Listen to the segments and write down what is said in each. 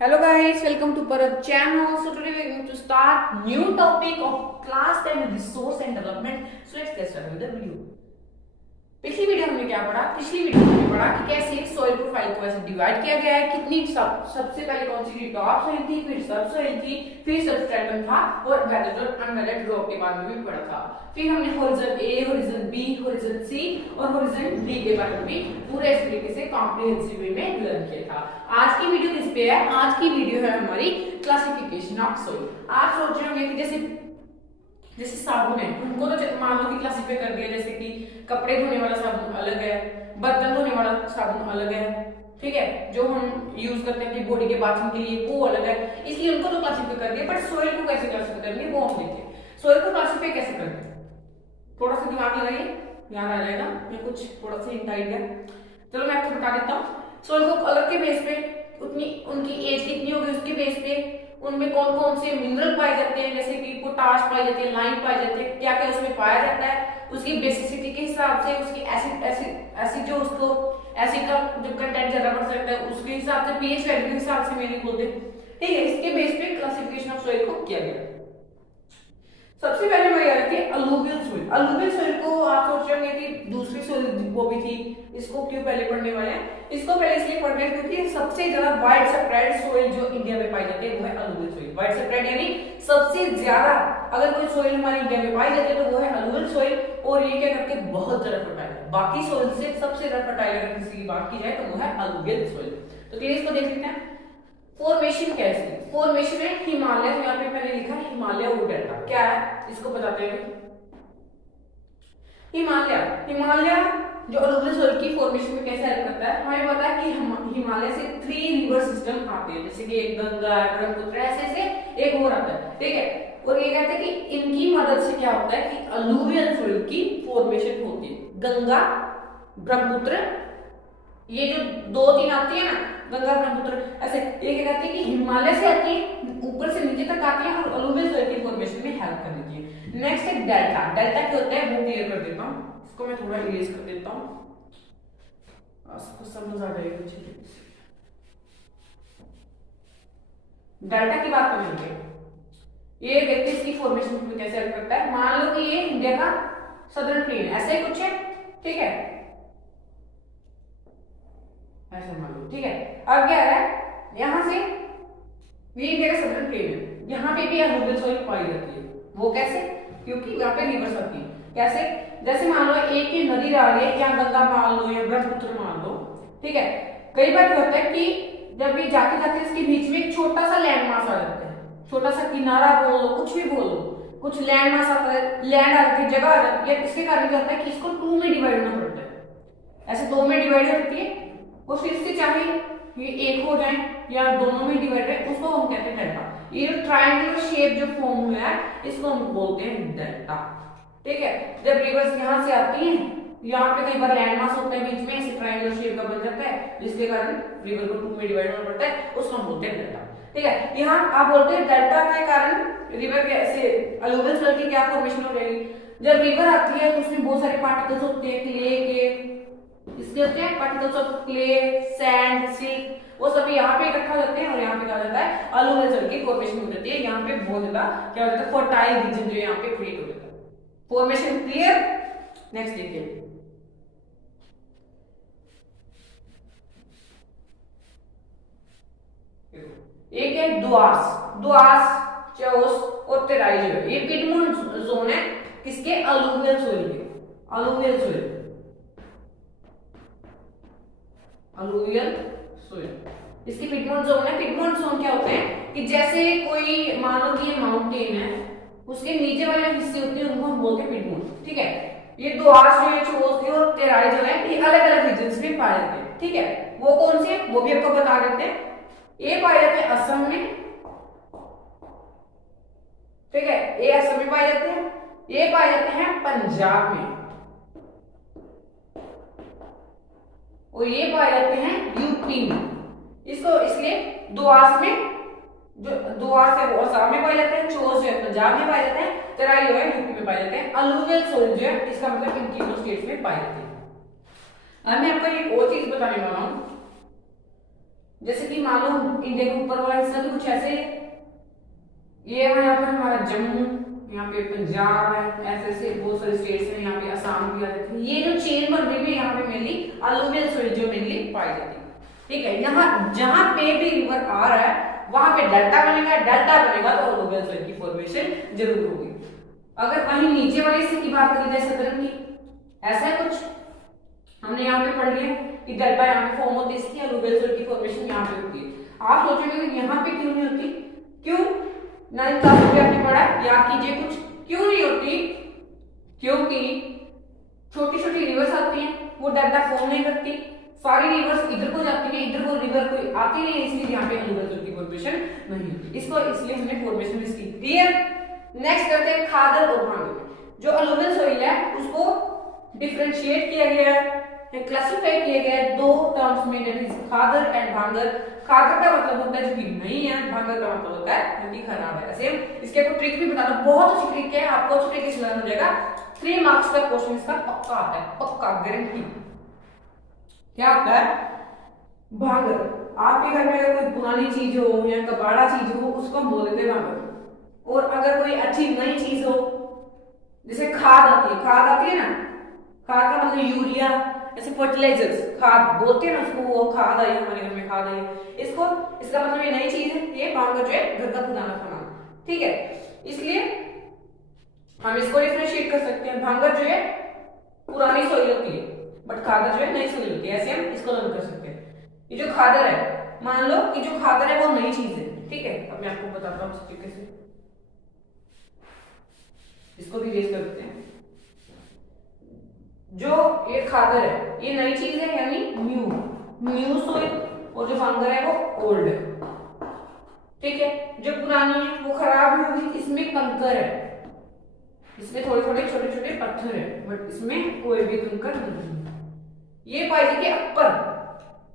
Hello guys, welcome to Parab channel. So today we are going to start new topic of class 10 resource and development. So let's get started with the video. पिछली video हमने क्या पढ़ा? पिछली video में हमने पढ़ा कि कैसे सॉइल प्रोफाइल को ऐसे डिवाइड किया गया है, कितनी सबसे पहले कौन सी थी, टॉप सॉइल थी, फिर सब सॉइल थी, फिर सबस्ट्रेटम था और वेटेड और अनवेटेड रॉक के बारे में भी पढ़ा था। फिर हमने होरिजन ए, होरिजन बी, होरिजन सी और होरिजन डी के बारे में भी पूरे इस तरीके से कॉम्प्रिहेंसिव वे में लर्न किया था। आज की वीडियो किस पे है? आज की वीडियो है हमारी क्लासिफिकेशन ऑफ सॉइल। आप सोच रहे होंगे कि जैसे साबुन है, उनको तो मान लो कि क्लासिफाई कर दिया, जैसे कि कपड़े धोने वाला साबुन अलग है, बर्तन धोने वाला साबुन अलग है, ठीक है, जो हम यूज करते हैं अपनी बॉडी के बाथरूम के लिए वो अलग है, इसलिए उनको तो क्लासिफाई कर दिया। बट सोइल को कैसे क्लासिफाई करेंगे वो हम देखिए। सोइल को क्लासिफाई कैसे करते हैं, थोड़ा सा दिमाग लगाइए, याद आ जाएगा। मैं कुछ थोड़ा सा हिंट आइडिया, चलो मैं आपको बता देता हूँ। सोइल को कलर के बेस पे, उनकी एज कितनी होगी उसके बेस पे, उनमें कौन कौन से मिनरल पाए जाते हैं, जैसे कि पोटाश पाई जाती है, लाइम पाई जाती है, क्या क्या उसमें पाया जाता है, उसकी बेसिसिटी के हिसाब से, उसकी एसिड जो उसको एसिड का जो कंटेंट ज्यादा बढ़ सकता है उसके हिसाब से, पीएच वैल्यू के हिसाब से मेरे बोलते हैं, ठीक है। इसके बेस पे क्लासिफिकेशन ऑफ सॉइल को किया गया। सबसे पहले हमारी आ रही है अलुवियल सॉइल। अलुवियल सॉइल को आप सोच रहे होंगे कि दूसरी सॉइल वो भी थी, इसको क्यों पहले पढ़ने वाले हैं? इसको पहले इसलिए पढ़ रहे हैं क्योंकि सबसे ज्यादा वाइड स्प्रेड सॉइल जो इंडिया में पाई जाती है वो है अलुवियल सॉइल। वाइड स्प्रेड यानी सबसे ज्यादा अगर कोई सॉइल हमारी इंडिया में पाई जाती है तो वो है अलुवियल सॉइल, और ये क्या करके बहुत ज्यादा फर्टाइल है। बाकी सॉइल से सबसे ज्यादा फर्टाइल अगर किसी की बात की जाए तो वो है अलुवियल सॉइल। तो चलिए इसको देख लेते हैं। फॉर्मेशन कैसे? फॉर्मेशन है हिमालय, यहाँ पे मैंने लिखा है हिमालय और डेल्टा। क्या है इसको बताते हैं। हिमालय जो अलुवियल सॉइल की फॉर्मेशन में कैसे हेल्प करता है, हमें पता है कि हिमालय से 3 रिवर सिस्टम आते हैं, जैसे कि एक गंगा, ब्रह्मपुत्र, ऐसे एक और आता है, ठीक है। और ये कहते हैं कि इनकी मदद से क्या होता है कि अलुवियल सॉइल की फॉर्मेशन होती है। गंगा, ब्रह्मपुत्र, ये जो 2-3 आती है ना, गंगा, ब्रह्मपुत्र, ऐसे ये क्या कहते हैं कि हिमालय से आती है, ऊपर से नीचे तक आती है और अलुवियल सॉइल की फॉर्मेशन में हेल्प कर देती है। नेक्स्ट है डेल्टा। डेल्टा क्या होता है वो क्लियर कर देता हूं, इसको मैं थोड़ा इरेज कर देता हूं, आपको समझ आ जाएगा अच्छे से। डेल्टा की बात करेंगे, ये देखते हैं इसकी फॉर्मेशन में कैसे हेल्प करता है। मान लो कि ये इंडिया का सदर्न प्लेन ऐसा ही कुछ है, ठीक है, ऐसा मान लो, ठीक है। अब क्या है, यहां से ये इंडिया का सदर्न प्लेन है, यहाँ पे भी अलुवियल सॉइल पाई जाती है। वो कैसे? क्योंकि यहाँ पे रिवर्स आती है। कैसे? जैसे मान लो एक ही नदी आ रही है, या गंगा मान लो या ब्रह्मपुत्र मान लो, ठीक है। कई बार क्या होता है कि जब ये जाते जाते इसके बीच में एक छोटा सा लैंड मास आ जाता है, छोटा सा किनारा बोल लो, कुछ भी बोल लो, कुछ लैंड मास आता है, लैंड आ जाती है, जगह आ जाती है। इसके कारण क्या होता है कि इसको 2 में डिवाइड होना पड़ता है। ऐसे 2 में डिवाइड हो जाती है, और फिर से चाहे ये एक हो जाए या दोनों में डिवाइड है, उसको हम कहते हैं डेल्टा। ये जो ट्रायंगुलर शेप जो फॉर्म हुआ है इसको हम बोलते हैं डेल्टा, ठीक है। जब रिवर्स यहाँ से आती है, यहाँ पे कई बार लैंड मास होता है बीच में, ऐसे ट्रायंगुलर शेप का बन जाता है, जिसके कारण रिवर को 2 में डिवाइड होना पड़ता है, उसको हम बोलते हैं डेल्टा, ठीक है। यहाँ आप बोलते हैं डेल्टा के कारण रिवर के ऐसे अलुवियल सॉइल की क्या फॉर्मेशन हो जाएगी। जब रिवर आती है तो उसमें बहुत सारे पार्टिकल्स होते हैं, क्ले के, इसके होते हैं particles of clay, sand, silk, वो सभी यहाँ पे इकट्ठा हो जाते हैं और यहाँ पे क्या हो जाता है अलुवियल सॉइल की फॉर्मेशन हो जाती है। यहाँ पे बहुत ज्यादा क्या हो जाता है फर्टाइल रीजन जो यहाँ पे क्रिएट हो जाता है। Formation clear? नेक्स्ट देखिए, एक है दुआस, चौस और तेराई जो है, ये पिटमून जोन है किसके? अलुवियल सॉइल के। अलुवियल सॉइल इसकी पिटमोन जोन है। पिटमोन जोन क्या होते हैं कि जैसे कोई मान लो कि ये माउंटेन है, उसके नीचे वाले हिस्से होते हैं उनको हम बोलते हैं पिटमोन, ठीक है। ये दुआस जो है, चोस और तेराई जो है, ये अलग अलग रीजन्स में पाए जाते हैं, ठीक है। वो कौन से वो भी आपको बता देते हैं। ये पाए जाते हैं असम में, ठीक है, ये असम में पाए जाते हैं। ये पाए जाते हैं पंजाब में, और ये पाए जाते हैं यूपी में। इसको इसलिए दुआस में, जो दुआस है वो असम में पाए जाते हैं, चोस जो है पंजाब में पाए जाते हैं, तेराई जो है यूपी में पाए जाते हैं। अलुवियल सॉइल जो है इसका मतलब इन तीनों स्टेट्स में पाए जाते हैं। अब मैं आपको एक और चीज बताने वाला हूं, जैसे कि मान लो इंडिया के ऊपर वाला हिस्सा भी कुछ ऐसे, ये है यहाँ पर हमारा जम्मू, यहाँ पे पंजाब है, ऐसे ऐसे बहुत सारे स्टेट्स हैं, यहाँ पे असम भी आ जाते हैं। ये जो चेन बन रही है यहाँ पे मेनली अलुवियल सॉइल जो मेनली पाई जाती है, ठीक है। यहाँ जहां पे भी रिवर आ रहा है वहां पे डेल्टा बनेगा, डेल्टा बनेगा तो अलुवियल सॉइल की फॉर्मेशन जरूर होगी। अगर कहीं नीचे वाले हिस्से की बात करें जैसे सदर्न की, ऐसा है कुछ हमने यहाँ पे पढ़ लिया कि डेल्टा यहाँ पे फॉर्म होती है, इसकी अलुवियल सॉइल की फॉर्मेशन यहाँ पे होती है। आप सोचोगे कि यहाँ पे क्यों नहीं होती, क्यों? नाइन्थ क्लास में आपने पढ़ा, याद कीजिए कुछ, क्यों नहीं होती? क्योंकि छोटी छोटी रिवर्स आती हैं, वो डेल्टा फॉर्म नहीं करती, सारी रिवर्स इधर को जाती है, इधर को रिवर कोई आती नहीं है, इसलिए यहाँ पे अलुवियल सॉइल की फॉर्मेशन नहीं होती। इसको इसलिए हमने फॉर्मेशन इसकी क्लियर। नेक्स्ट करते हैं खादर और भांगर। जो अलुवियल सॉइल है उसको डिफरेंशिएट किया गया है, क्लासिफाई किया गया है दो टर्म्स में, दैट इज खादर एंड भांगर। खादर का मतलब होता है जो कि नहीं है, भांगर का मतलब होता है जो कि खराब है। सेम इसके आपको ट्रिक भी बता दो, बहुत अच्छी ट्रिक है, आपको अच्छी ट्रिक से लर्न हो जाएगा। 3 मार्क्स का क्वेश्चन इसका पक्का आता है, पक्का गारंटी। क्या आता है? भांगर। आपके घर में अगर कोई पुरानी चीज हो या कबाड़ा चीज हो उसको हम बोल देते हैं भांगर। और अगर कोई अच्छी नई चीज हो, जैसे खाद आती है ना, खाद का मतलब यूरिया, ऐसे फर्टिलाइजर्स, खाद बोलते हैं ना उसको, वो खाद आई हमारे घर में, खाद आई, इसको इसका मतलब ये नई चीज है, ये भांगर जो है घर का पुराना सामान, ठीक है। इसलिए हम इसको डिफरेंशिएट कर सकते हैं, भांगर जो है पुरानी सोइल होती है बट खादर जो है नई सोइल होती है, ऐसे हम इसको लर्न कर सकते हैं। ये जो खादर है, मान लो कि जो खादर है वो नई चीज है, ठीक है। अब मैं आपको बताता हूँ इस तरीके से, इसको भी रेज करते हैं। जो ये खादर है ये नई चीज है, यानी न्यू सोइल, और जो भांगर है वो ओल्ड है, ठीक है। जो पुरानी है वो खराब होगी, इसमें कंकर है, इसमें थोड़े थोड़े छोटे छोटे पत्थर है, बट इसमें कोई भी कंकर नहीं है। ये पाई जाती है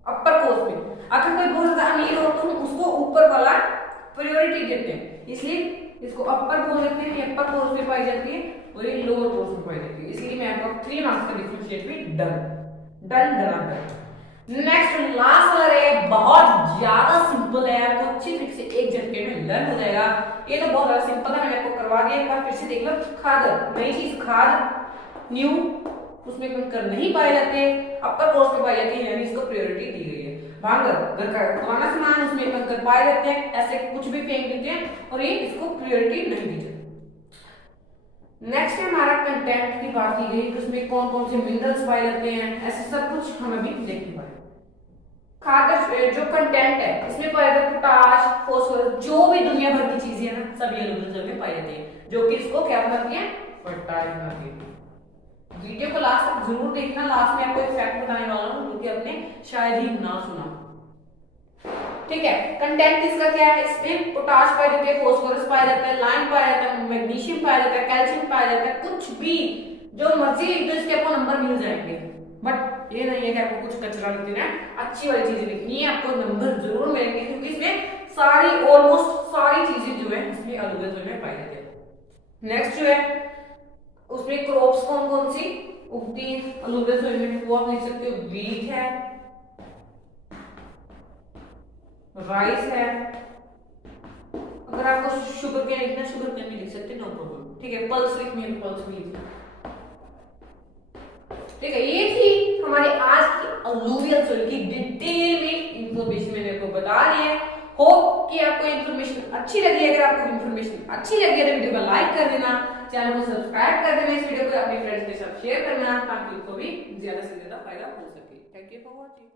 अपर कोर्स में। अगर कोई बहुत ज्यादा अमीर हो तो उसको ऊपर वाला प्रायोरिटी देते हैं, इसलिए इसको अपर बोल देते हैं। ये अपर कोर्स में पाई जाती है और ये लोअर कोर्स में पाई जाती है, इसलिए मैं आपको 3 मार्क्स का डिफरेंशिएट भी डन। नेक्स्ट लास्ट वाला है, बहुत ज्यादा सिंपल है, आपको अच्छी तरीके से एक झटके में लर्न हो जाएगा। ये तो बहुत ज्यादा सिंपल है, मैंने आपको करवा दिया, एक बार फिर से देख लो। खादर नई चीज, खाद न्यू, उसमें कंकर नहीं पाए जाते, अपर कोर्स में पाई जाती है, यानी इसको प्रायोरिटी दी गई है। भांगर घर का पुराना सामान, उसमें कंकर पाए जाते हैं, ऐसे कुछ भी फेंक देते हैं और ये इसको प्रायोरिटी नहीं दी जाती। नेक्स्ट है हमारा कंटेंट की बात की गई, उसमें कौन कौन से मिनरल्स पाए जाते हैं, ऐसे सब कुछ हम अभी देखने वाले। खादर जो कंटेंट है इसमें पाया जाता है पोटाश, फॉस्फोरस, जो भी दुनिया भर की चीजें है ना, सभी अलग-अलग में पाई जाती है, जो कि इसको क्या बनाती है, फर्टाइल बनाती है। वीडियो को लास्ट तक जरूर देखना, लास्ट में आपको एक फैक्ट बताने वाला हूं जो कि आपने शायद ही ना सुना, ठीक है। कंटेंट इसका क्या है, इसमें पोटाश पाया जाता है, फॉस्फोरस पाया जाता है, लाइम पाया जाता है, मैग्नीशियम पाया जाता है, कैल्शियम पाया जाता है, कुछ भी जो मर्जी लिख दो इसके आपको नंबर मिल जाएंगे। बट ये नहीं है कि आपको कुछ कचरा लिख देना है, अच्छी वाली चीजें लिखनी है, आपको नंबर जरूर मिलेंगे, क्योंकि इसमें सारी ऑलमोस्ट सारी चीजें जो है इसमें अलग-अलग में पाई जाती है। नेक्स्ट जो है उसमें क्रॉप्स कौन कौन सी उगती है अलुवियल सॉइल में, वो आप लिख सकते हो, व्हीट है, राइस है। अगर आपको शुगर केन लिखना, शुगर केन भी लिख सकते हैं, नो प्रॉब्लम, ठीक है। पल्स लिखनी है तो पल्स भी लिख, ठीक है। ये थी हमारी आज की अलुवियल सॉइल की डिटेल में इंफॉर्मेशन मैंने आपको बता दी है। होप कि आपको इन्फॉर्मेशन अच्छी लगी। अगर आपको इन्फॉर्मेशन अच्छी लगी है तो वीडियो को लाइक कर देना, चैनल को सब्सक्राइब कर देना, इस वीडियो को अपने फ्रेंड्स के साथ शेयर करना ताकि उनको भी ज्यादा से ज्यादा फायदा हो सके। Thank you for watching.